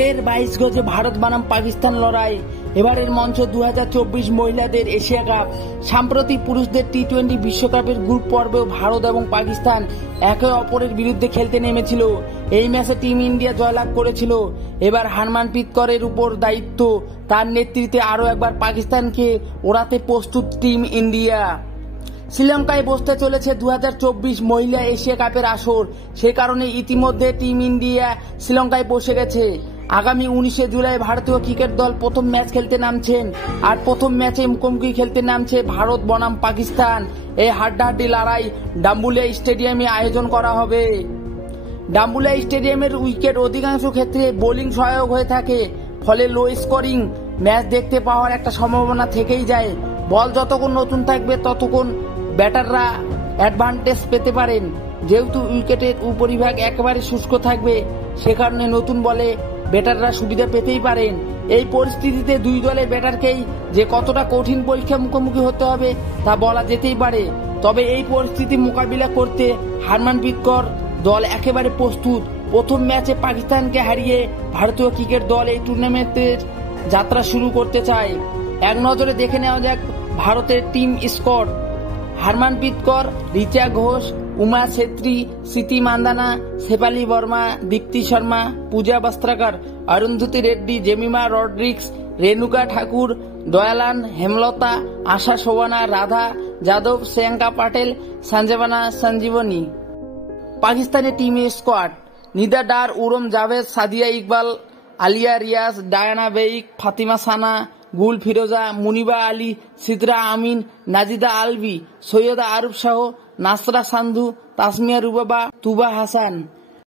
ফের 22 গজে ভারত বনাম পাকিস্তান লড়াই। এবারের মঞ্চ 2024 মহিলাদের এশিয়া কাপ। সাম্প্রতিক পুরুষদের টি-20 বিশ্বকাপের গ্রুপ পর্বেও ভারত এবং পাকিস্তান একে অপরের বিরুদ্ধে খেলতে নেমেছিল। এই ম্যাচে টিম ইন্ডিয়া জয়লাভ করেছিল। এবার হারমানপ্রীত কৌরের উপর দায়িত্ব, তার নেতৃত্বে আরও একবার পাকিস্তানকে ওড়াতে প্রস্তুত টিম ইন্ডিয়া। শ্রীলঙ্কায় বসতে চলেছে 2024 মহিলা এশিয়া কাপের আসর। সে কারণে ইতিমধ্যে টিম ইন্ডিয়া শ্রীলঙ্কায় বসে গেছে। আগামী 19 জুলাই ভারতীয় ক্রিকেট দল প্রথম ম্যাচ খেলতে নামছেন। আর প্রথম ম্যাচে মুখোমুখি খেলতে নামছে ভারত বনাম পাকিস্তান। এই হাড্ডাহাড্ডি লড়াই ডাম্বুলিয়া স্টেডিয়ামে আয়োজন করা হবে। ডাম্বুলিয়া স্টেডিয়ামের উইকেট অধিকাংশ ক্ষেত্রে বোলিং সহায়ক হয়ে থাকে, ফলে লো স্কোরিং ম্যাচ দেখতে পাওয়ার একটা সম্ভাবনা থেকেই যায়। বল যতক্ষণ নতুন থাকবে ততক্ষণ ব্যাটাররা অ্যাডভান্টেজ পেতে পারেন। যেহেতু উইকেটের উপরিভাগ একেবারে শুষ্ক থাকবে, সে কারণে নতুন বলে ব্যাটাররা সুবিধা পেতেই পারেন। এই পরিস্থিতিতে দুই দলের ব্যাটারকেই যে কতটা কঠিন পরীক্ষার মুখোমুখি হতে হবে তা বলা যেতেই পারে। তবে এই পরিস্থিতি মোকাবিলা করতে হারমানপ্রীত কৌর দল একেবারে প্রস্তুত। প্রথম ম্যাচে পাকিস্তানকে হারিয়ে ভারতীয় ক্রিকেট দল এই টুর্নামেন্টের যাত্রা শুরু করতে চায়। এক নজরে দেখে নেওয়া যাক ভারতের টিম স্কোয়াড। হারমানপ্রীত কৌর, রিচা ঘোষ, উমা ছেত্রী, স্মৃতি মান্দানা, শেফালি বর্মা, দীপ্তি শর্মা, পূজা বস্ত্রাকর, অরুন্ধতী রেড্ডি, জেমিমা রড্রিক্স, রেণুকা ঠাকুর, দয়ালান, হেমলতা, আশা শোভানা, রাধা যাদব, শ্রেয়াঙ্কা পাটেল, সঞ্জীবনা সঞ্জীবনী। পাকিস্তানের টিম স্কোয়াড: নিদা ডার, উরম জাভেদ, সাদিয়া ইকবাল, আলিয়া রিয়াজ, ডায়ানা বেইক, ফাতিমা সানা, গুল ফিরোজা, মুনিবা আলী, সিদরা আমিন, নাজিদা আলভি, সৈয়দা আরুফ শাহ, নাসরা সান্ধু, তাসমিয়া রুবাবা, তুবা হাসান।